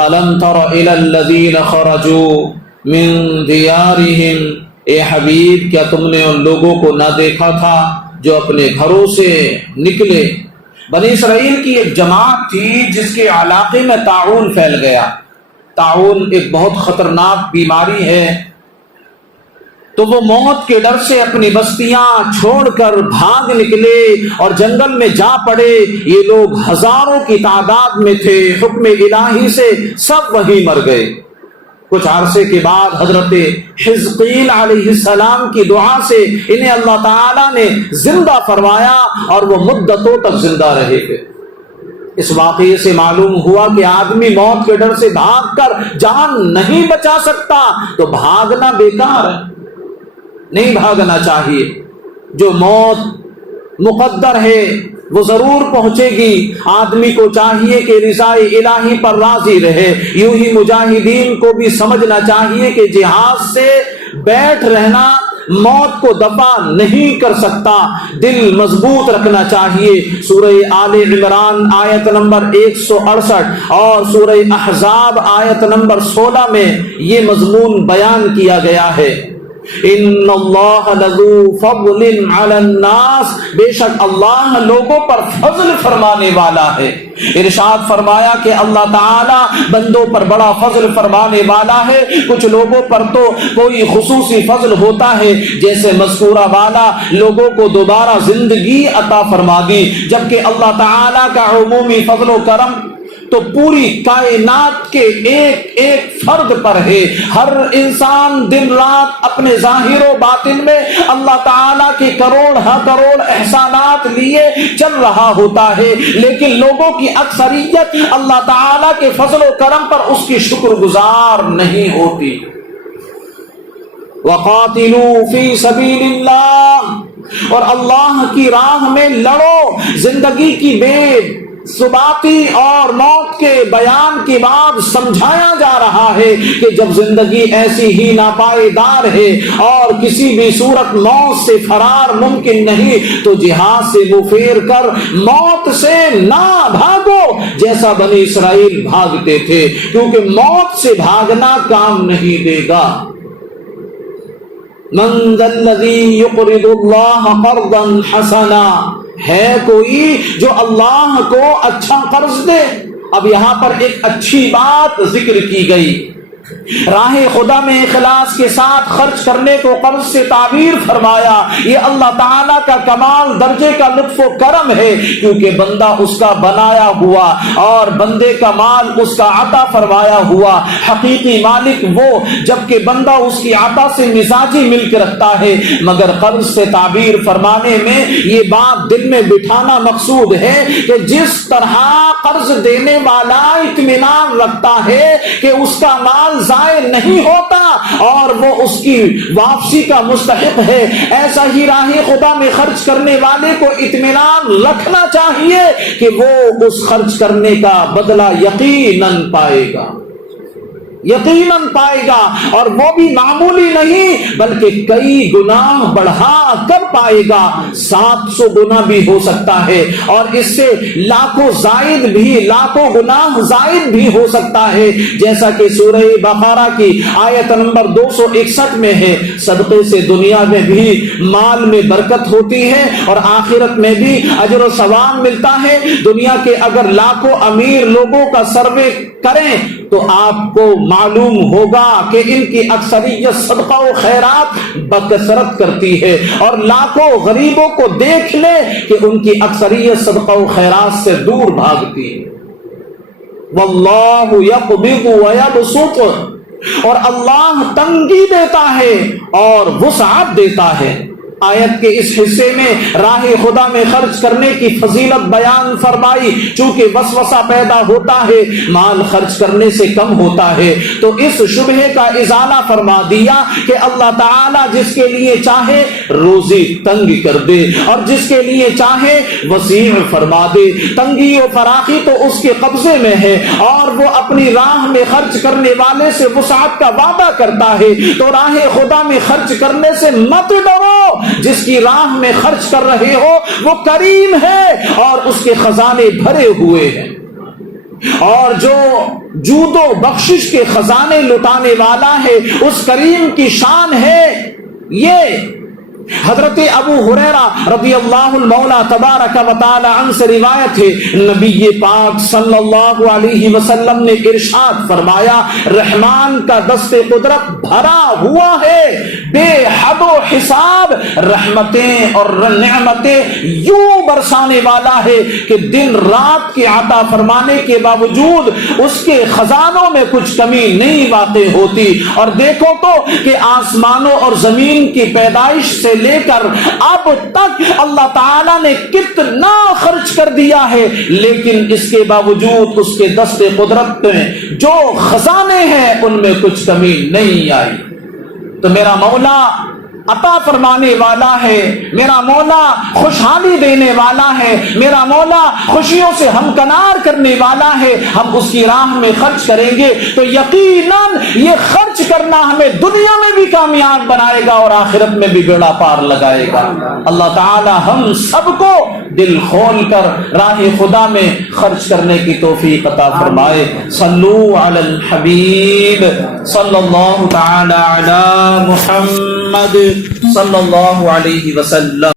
الم تر الی الذین خرجوا من دیارہم، اے حبیب کیا تم نے ان لوگوں کو نہ دیکھا تھا جو اپنے گھروں سے نکلے؟ بنی اسرائیل کی ایک جماعت تھی جس کے علاقے میں طاعون پھیل گیا۔ طاعون ایک بہت خطرناک بیماری ہے، تو وہ موت کے ڈر سے اپنی بستیاں چھوڑ کر بھاگ نکلے اور جنگل میں جا پڑے۔ یہ لوگ ہزاروں کی تعداد میں تھے، حکم الہی سے سب وہیں مر گئے۔ کچھ عرصے کے بعد حضرت حزقیل علیہ السلام کی دعا سے انہیں اللہ تعالیٰ نے زندہ فرمایا اور وہ مدتوں تک زندہ رہے تھے۔ اس واقعے سے معلوم ہوا کہ آدمی موت کے ڈر سے بھاگ کر جان نہیں بچا سکتا تو بھاگنا بیکار ہے، نہیں بھاگنا چاہیے۔ جو موت مقدر ہے وہ ضرور پہنچے گی، آدمی کو چاہیے کہ رضا الہی پر راضی رہے۔ یوں ہی مجاہدین کو بھی سمجھنا چاہیے کہ جہاد سے بیٹھ رہنا موت کو دفع نہیں کر سکتا، دل مضبوط رکھنا چاہیے۔ سورہ آل عمران آیت نمبر 168 اور سورہ احزاب آیت نمبر 16 میں یہ مضمون بیان کیا گیا ہے۔ ان اللہ لذو فضل علی الناس، بے شک اللہ لوگوں پر فضل فرمانے والا ہے۔ ارشاد فرمایا کہ اللہ تعالی بندوں پر بڑا فضل فرمانے والا ہے۔ کچھ لوگوں پر تو کوئی خصوصی فضل ہوتا ہے، جیسے مذکورہ والا لوگوں کو دوبارہ زندگی عطا فرما دی، جبکہ اللہ تعالی کا عمومی فضل و کرم تو پوری کائنات کے ایک ایک فرد پر ہے۔ ہر انسان دن رات اپنے ظاہر و باطن میں اللہ تعالیٰ کے کروڑ ہاں کروڑ احسانات لیے چل رہا ہوتا ہے، لیکن لوگوں کی اکثریت اللہ تعالیٰ کے فضل و کرم پر اس کی شکر گزار نہیں ہوتی۔ وَقَاتِلُوا فِي سَبِيلِ اللَّهِ، اور اللہ کی راہ میں لڑو۔ زندگی کی بے ثباتی اور موت کے بیان کے بعد سمجھایا جا رہا ہے کہ جب زندگی ایسی ہی ناپائیدار ہے اور کسی بھی صورت موت سے فرار ممکن نہیں تو جہاد سے منہ پھیر کر موت سے نہ بھاگو جیسا بنی اسرائیل بھاگتے تھے، کیونکہ موت سے بھاگنا کام نہیں دے گا۔ من ذا الذی یقرض اللہ قرضا حسنا، ہے کوئی جو اللہ کو اچھا قرض دے؟ اب یہاں پر ایک اچھی بات ذکر کی گئی، راہ خدا میں اخلاص کے ساتھ خرچ کرنے کو قرض سے تعبیر فرمایا۔ یہ اللہ تعالیٰ کا کمال درجے کا لطف و کرم ہے، کیونکہ بندہ اس کا بنایا ہوا اور بندے کا مال اس کا عطا فرمایا ہوا۔ حقیقی مالک وہ جبکہ بندہ اس کی عطا سے مزاجی ملک رکھتا ہے، مگر قرض سے تعبیر فرمانے میں یہ بات دل میں بٹھانا مقصود ہے کہ جس طرح قرض دینے والا اطمینان رکھتا ہے کہ اس کا مال ضائع نہیں ہوتا اور وہ اس کی واپسی کا مستحق ہے، ایسا ہی راہ خدا میں خرچ کرنے والے کو اطمینان رکھنا چاہیے کہ وہ اس خرچ کرنے کا بدلہ یقیناً پائے گا، یقیناً پائے گا، اور وہ بھی معمولی نہیں بلکہ کئی گناہ بڑھا کر پائے گا۔ 700 گنا بھی ہو سکتا ہے اور اس سے لاکھوں گناہ زائد بھی ہو سکتا ہے، جیسا کہ سورہ بقرہ کی آیت نمبر 261 میں ہے۔ صدقے سے دنیا میں بھی مال میں برکت ہوتی ہے اور آخرت میں بھی اجر و ثواب ملتا ہے۔ دنیا کے اگر لاکھوں امیر لوگوں کا سروے کریں تو آپ کو معلوم ہوگا کہ ان کی اکثریت صدقہ و خیرات بکثرت کرتی ہے، اور لاکھوں غریبوں کو دیکھ لے کہ ان کی اکثریت صدقہ و خیرات سے دور بھاگتی ہے۔ واللہ یقبض ویبسط، اور اللہ تنگی دیتا ہے اور وسعت دیتا ہے۔ آیت کے اس حصے میں راہ خدا میں خرچ کرنے کی فضیلت بیان فرمائی۔ چونکہ وسوسہ پیدا ہوتا ہے مال خرچ کرنے سے کم ہوتا ہے، تو اس شبہے کا ازالہ فرما دیا کہ اللہ تعالیٰ جس کے لیے چاہے روزی تنگ کر دے اور جس کے لیے چاہے وسیع فرما دے۔ تنگی و فراخی تو اس کے قبضے میں ہے اور وہ اپنی راہ میں خرچ کرنے والے سے وسعت کا وعدہ کرتا ہے۔ تو راہ خدا میں خرچ کرنے سے مت ڈرو، جس کی راہ میں خرچ کر رہے ہو وہ کریم ہے اور اس کے خزانے بھرے ہوئے ہیں۔ اور جو جود و بخشش کے خزانے لٹانے والا ہے اس کریم کی شان ہے یہ۔ حضرت ابو ہریرہ رضی اللہ المولا تبارک و تعالی عنہ سے روایت ہے، نبی پاک صلی اللہ علیہ وسلم نے ارشاد فرمایا، رحمان کا دست قدرت بھرا ہوا ہے بے حد و حساب، رحمتیں اور نعمتیں یوں برسانے والا ہے کہ دن رات کی عطا فرمانے کے باوجود اس کے خزانوں میں کچھ کمی نہیں واقع ہوتی۔ اور دیکھو تو کہ آسمانوں اور زمین کی پیدائش سے لے کر اب تک اللہ تعالیٰ نے کتنا خرچ کر دیا ہے، لیکن اس کے باوجود اس کے دست قدرت میں جو خزانے ہیں ان میں کچھ کمی نہیں آئی۔ تو میرا مولا عطا فرمانے والا ہے، میرا مولا خوشحالی دینے والا ہے، میرا مولا خوشیوں سے ہمکنار کرنے والا ہے۔ ہم اس کی راہ میں خرچ کریں گے تو یقیناً یہ خرچ کرنا ہمیں دنیا میں بھی کامیاب بنائے گا اور آخرت میں بھی بیڑا پار لگائے گا۔ اللہ تعالی ہم سب کو دل کھول کر راہ خدا میں خرچ کرنے کی توفیق عطا فرمائے۔ صلو علی الحبیب صلی اللہ تعالی علی محمد صلی اللہ علیہ وسلم۔